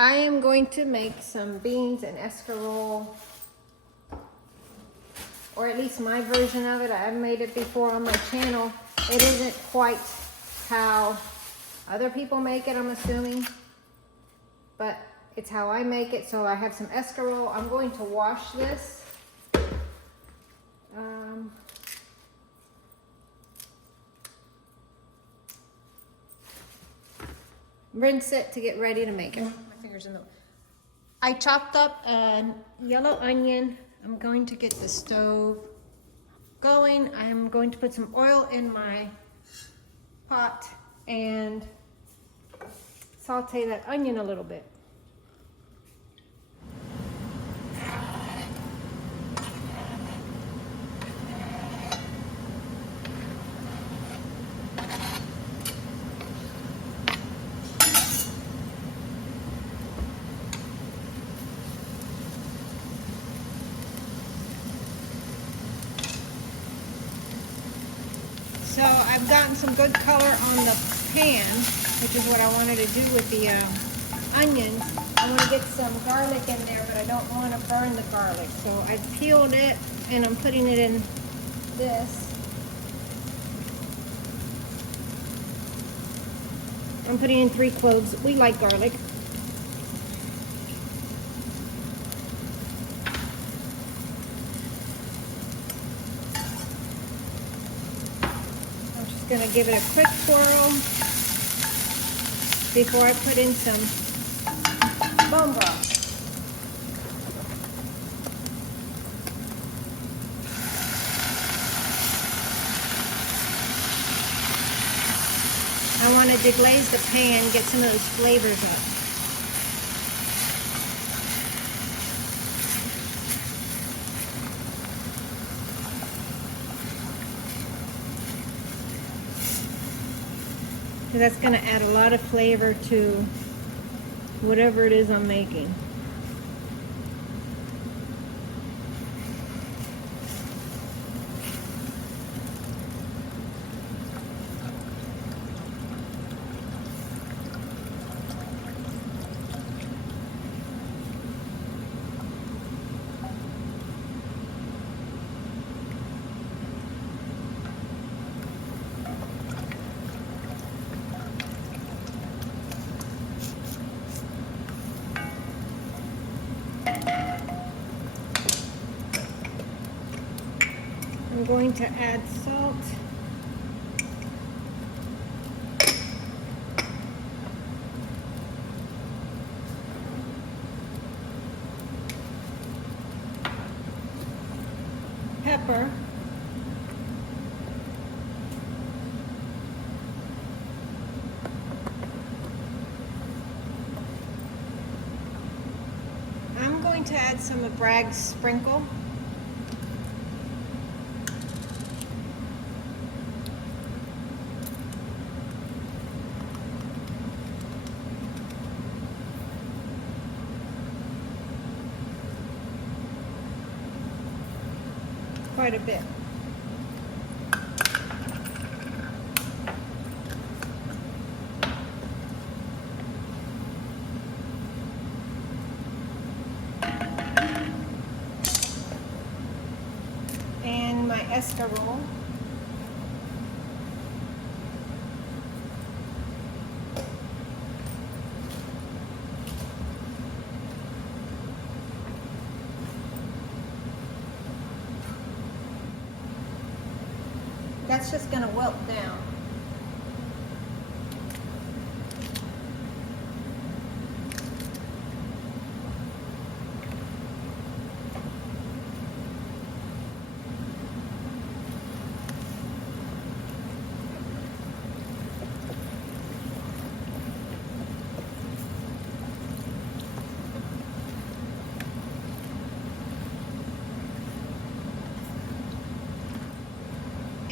I am going to make some beans and escarole, or at least my version of it. I've made it before on my channel. It isn't quite how other people make it, I'm assuming, but it's how I make it. So I have some escarole. I'm going to wash this. Rinse it to get ready to make it. My fingers in the... I chopped up a yellow onion. I'm going to get the stove going. I'm going to put some oil in my pot and saute that onion a little bit. So I've gotten some good color on the pan, which is what I wanted to do with the onions. I want to get some garlic in there, but I don't want to burn the garlic. So I peeled it and I'm putting it in this. I'm putting in 3 cloves. We like garlic. Gonna give it a quick swirl before I put in some bone broth. I want to deglaze the pan, get some of those flavors up. So that's going to add a lot of flavor to whatever it is I'm making. I'm going to add salt. Pepper. I'm going to add some of Bragg's sprinkle. Quite a bit. And my escarole. That's just going to wilt down.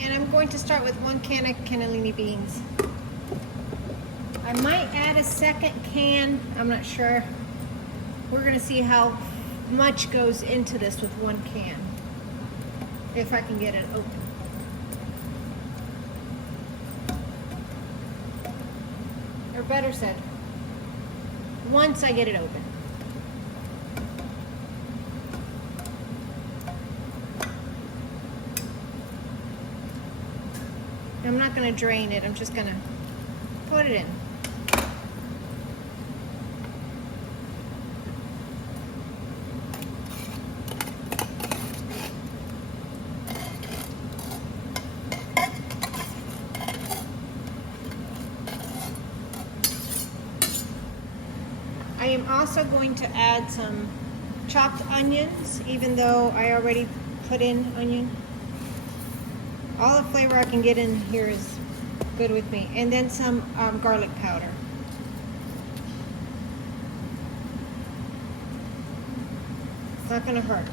And I'm going to start with 1 can of cannellini beans. I might add a second can, I'm not sure. We're gonna see how much goes into this with 1 can, if I can get it open. Or better said, once I get it open. I'm not going to drain it, I'm just going to put it in. I am also going to add some chopped onions, even though I already put in onion. All the flavor I can get in here is good with me. And then some garlic powder. It's not gonna hurt.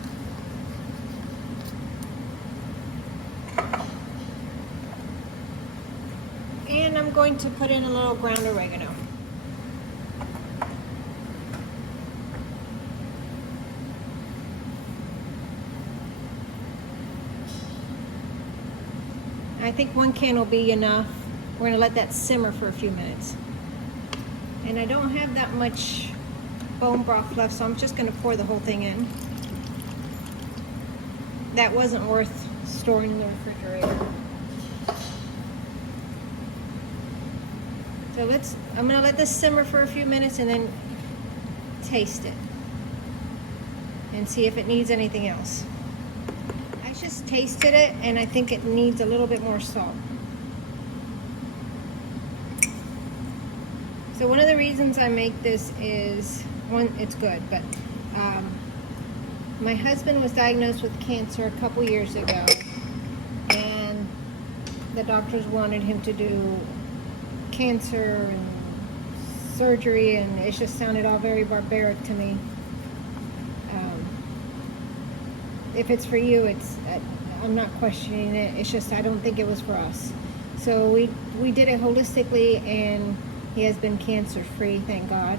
And I'm going to put in a little ground oregano. I think 1 can will be enough. We're gonna let that simmer for a few minutes. And I don't have that much bone broth left, so I'm just gonna pour the whole thing in. That wasn't worth storing in the refrigerator. So I'm gonna let this simmer for a few minutes and then taste it and see if it needs anything else. I just tasted it and I think it needs a little bit more salt. So one of the reasons I make this is, one, it's good, but my husband was diagnosed with cancer a couple years ago, and the doctors wanted him to do cancer and surgery, and it just sounded all very barbaric to me. If it's for you, I'm not questioning it. It's just I don't think it was for us. So we did it holistically, and he has been cancer free, thank God.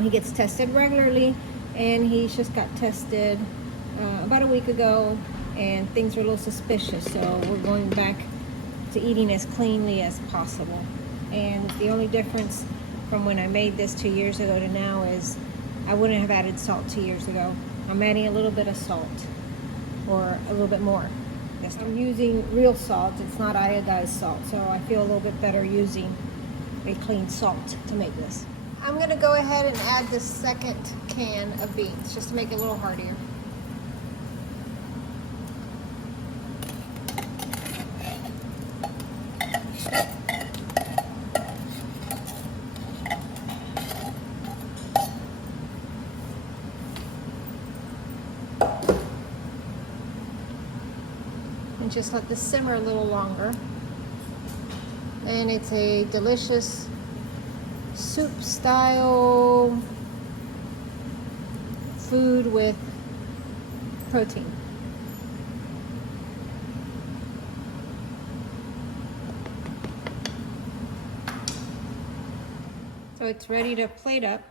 He gets tested regularly, and he's just got tested about a week ago, and things are a little suspicious. So we're going back to eating as cleanly as possible. And the only difference from when I made this 2 years ago to now is I wouldn't have added salt 2 years ago. I'm adding a little bit of salt, or a little bit more. Yes, I'm using real salt. It's not iodized salt, so I feel a little bit better using a clean salt to make this. I'm gonna go ahead and add this second can of beans just to make it a little heartier. And just let this simmer a little longer. And it's a delicious soup style food with protein. So it's ready to plate up.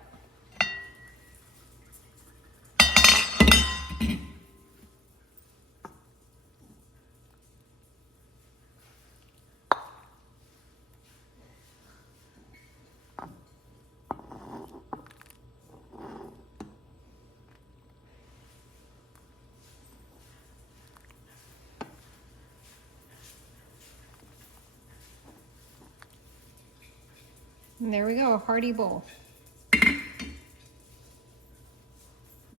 And there we go, a hearty bowl.